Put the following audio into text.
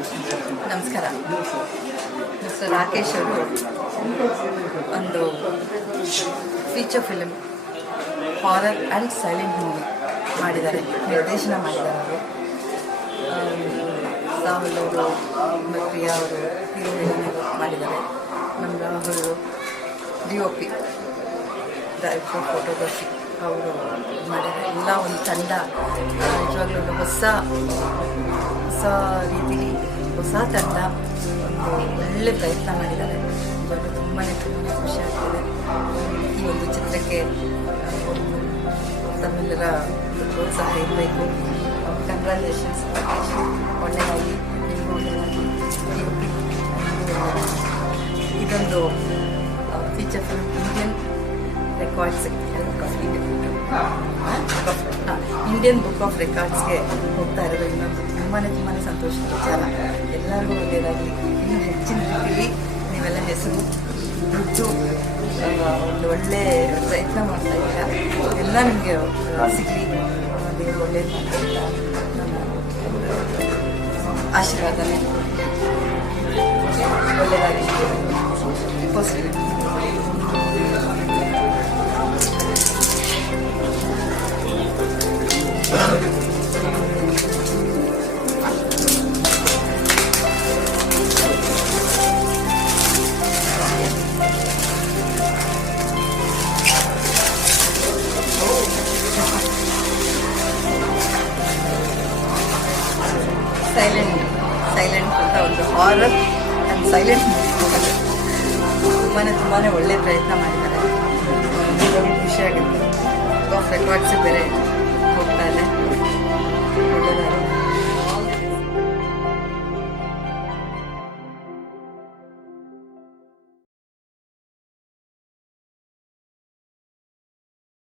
ನಮಸ್ಕಾರ. ಮಿಸ್ಟರ್ ರಾಕೇಶ್ ಅವರು ಒಂದು feature film horror and silent movie ಮಾಡಿದ್ದಾರೆ, ನಿರ್ದೇಶನ ಮಾಡಿದ್ದಾರೆ ಅವರು. ರಾಹುಲ್ ಅವರು ಪ್ರಿಯಾ ಅವರು, ಹೀರೋಯಿನ್ ಮಾಡಿದ್ದಾರೆ. ನಮ್ಮ Rahul D O P director photography ಅವರು ಮಾಡಿದ್ದಾರೆ. ಎಲ್ಲ ಒಂದು ತಂಡ ನಿಜವಾಗ್ಲೂ ಹೊಸ ಹೊಸ ರೀತಿಲಿ ಹೊಸ ತಂಡ, ಒಂದು ಒಳ್ಳೆ ಪ್ರಯತ್ನ ಮಾಡಿದ್ದಾರೆ. ಇವಾಗ ತುಂಬಾ ತುಂಬಾ ಖುಷಿ ಆಗ್ತಿದೆ. ಈ ಒಂದು ಚಿತ್ರಕ್ಕೆ ತಮ್ಮೆಲ್ಲರ ಪ್ರೋತ್ಸಾಹ ಇರಬೇಕು. ಕಂಗ್ರ್ಯಾಚುಲೇಷನ್ಸ್ ಒಳ್ಳೆಯದಾಗಿ ನಿಮಗೂ ಇದೊಂದು feature film Indian records Indian book of ರೆಕಾರ್ಡ್ಸ್ಗೆ ಹೋಗ್ತಾ ಇರೋದು ಇನ್ನೊಂದು. ತುಂಬಾ ತುಂಬಾ ಸಂತೋಷದ ವಿಚಾರ ಎಲ್ಲರಿಗೂ ಒಳ್ಳೆಯದಾಗಲಿ ಇನ್ನೂ ಹೆಚ್ಚಿನ ರೀತಿಯಲ್ಲಿ ನೀವೆಲ್ಲ ಹೆಸರು, ದುಡ್ಡು ಒಂದು ಒಳ್ಳೆ ಪ್ರಯತ್ನ ಮಾಡ್ತಾ ಇದ್ದೀರಾ? ಎಲ್ಲ ನಿಮಗೆ ಸಿಗಲಿ. ನಿಮಗೆ ಒಳ್ಳೆಯದು ಆಶೀರ್ವಾದನೆ. ಒಳ್ಳೆಯದಾಗಿ ಪಾಸಿಟಿವ್ ಸೈಲೆಂಟ್ ಸೈಲೆಂಟ್ ಅಂತ ಒಂದು ಹಾರರ್ ಆ್ಯಂಡ್ ಸೈಲೆಂಟ್ ಮೂವಿ ತುಂಬಾ ತುಂಬಾ ಒಳ್ಳೆ ಪ್ರಯತ್ನ ಮಾಡಿದ್ದಾರೆ. ನಿಜವಾಗ್ಲೂ ಖುಷಿಯಾಗುತ್ತೆ ಆಫ್ ರೆಕಾರ್ಡ್ಸ್ ಬೇರೆ ಹೋಗ್ತಾ ಇದೆ.